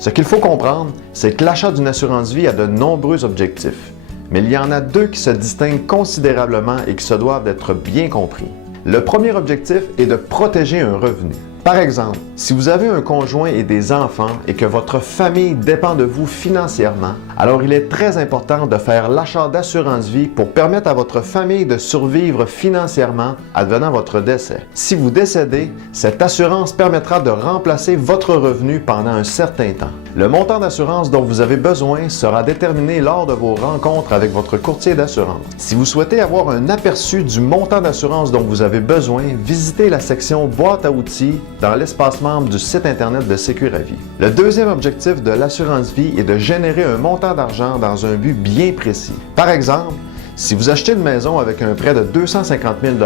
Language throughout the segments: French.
Ce qu'il faut comprendre, c'est que l'achat d'une assurance vie a de nombreux objectifs, mais il y en a deux qui se distinguent considérablement et qui se doivent d'être bien compris. Le premier objectif est de protéger un revenu. Par exemple, si vous avez un conjoint et des enfants et que votre famille dépend de vous financièrement, alors il est très important de faire l'achat d'assurance vie pour permettre à votre famille de survivre financièrement advenant votre décès. Si vous décédez, cette assurance permettra de remplacer votre revenu pendant un certain temps. Le montant d'assurance dont vous avez besoin sera déterminé lors de vos rencontres avec votre courtier d'assurance. Si vous souhaitez avoir un aperçu du montant d'assurance dont vous avez besoin, visitez la section boîte à outils dans l'espace membre du site Internet de Sécuravie. Le deuxième objectif de l'assurance vie est de générer un montant d'argent dans un but bien précis. Par exemple, si vous achetez une maison avec un prêt de 250 000 $,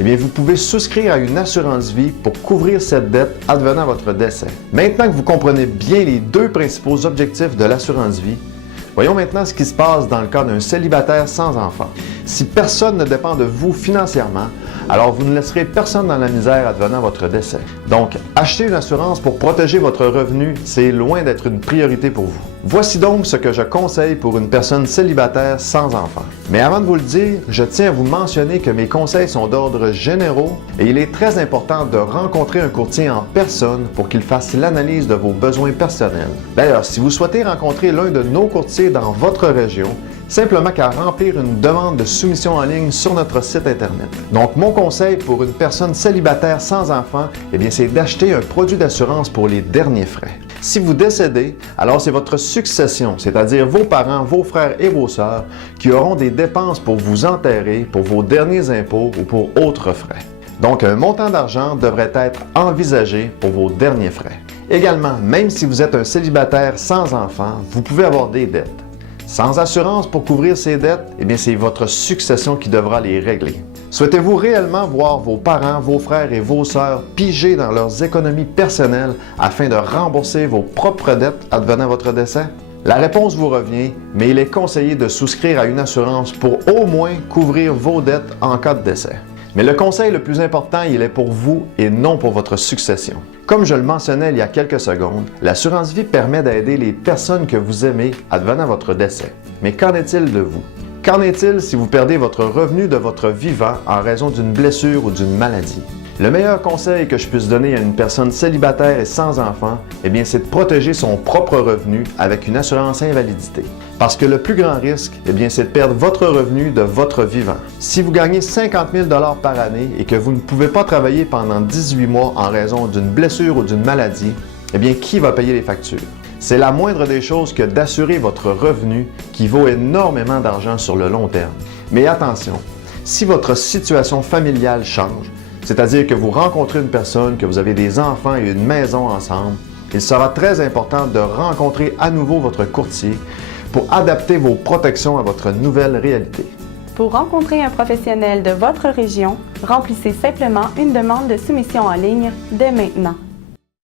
eh bien vous pouvez souscrire à une assurance vie pour couvrir cette dette advenant votre décès. Maintenant que vous comprenez bien les deux principaux objectifs de l'assurance vie, voyons maintenant ce qui se passe dans le cas d'un célibataire sans enfant. Si personne ne dépend de vous financièrement, alors vous ne laisserez personne dans la misère advenant votre décès. Donc, acheter une assurance pour protéger votre revenu, c'est loin d'être une priorité pour vous. Voici donc ce que je conseille pour une personne célibataire sans enfant. Mais avant de vous le dire, je tiens à vous mentionner que mes conseils sont d'ordre généraux et il est très important de rencontrer un courtier en personne pour qu'il fasse l'analyse de vos besoins personnels. D'ailleurs, si vous souhaitez rencontrer l'un de nos courtiers dans votre région, simplement qu'à remplir une demande de soumission en ligne sur notre site Internet. Donc, mon conseil pour une personne célibataire sans enfant, eh bien, c'est d'acheter un produit d'assurance pour les derniers frais. Si vous décédez, alors c'est votre succession, c'est-à-dire vos parents, vos frères et vos sœurs, qui auront des dépenses pour vous enterrer, pour vos derniers impôts ou pour autres frais. Donc, un montant d'argent devrait être envisagé pour vos derniers frais. Également, même si vous êtes un célibataire sans enfant, vous pouvez avoir des dettes. Sans assurance pour couvrir ces dettes, eh bien c'est votre succession qui devra les régler. Souhaitez-vous réellement voir vos parents, vos frères et vos sœurs piger dans leurs économies personnelles afin de rembourser vos propres dettes advenant votre décès? La réponse vous revient, mais il est conseillé de souscrire à une assurance pour au moins couvrir vos dettes en cas de décès. Mais le conseil le plus important, il est pour vous et non pour votre succession. Comme je le mentionnais il y a quelques secondes, l'assurance vie permet d'aider les personnes que vous aimez advenant votre décès. Mais qu'en est-il de vous? Qu'en est-il si vous perdez votre revenu de votre vivant en raison d'une blessure ou d'une maladie? Le meilleur conseil que je puisse donner à une personne célibataire et sans enfant, eh bien, c'est de protéger son propre revenu avec une assurance invalidité. Parce que le plus grand risque, eh bien, c'est de perdre votre revenu de votre vivant. Si vous gagnez 50 000 $ par année et que vous ne pouvez pas travailler pendant 18 mois en raison d'une blessure ou d'une maladie, eh bien, qui va payer les factures? C'est la moindre des choses que d'assurer votre revenu qui vaut énormément d'argent sur le long terme. Mais attention, si votre situation familiale change, c'est-à-dire que vous rencontrez une personne, que vous avez des enfants et une maison ensemble, il sera très important de rencontrer à nouveau votre courtier pour adapter vos protections à votre nouvelle réalité. Pour rencontrer un professionnel de votre région, remplissez simplement une demande de soumission en ligne dès maintenant.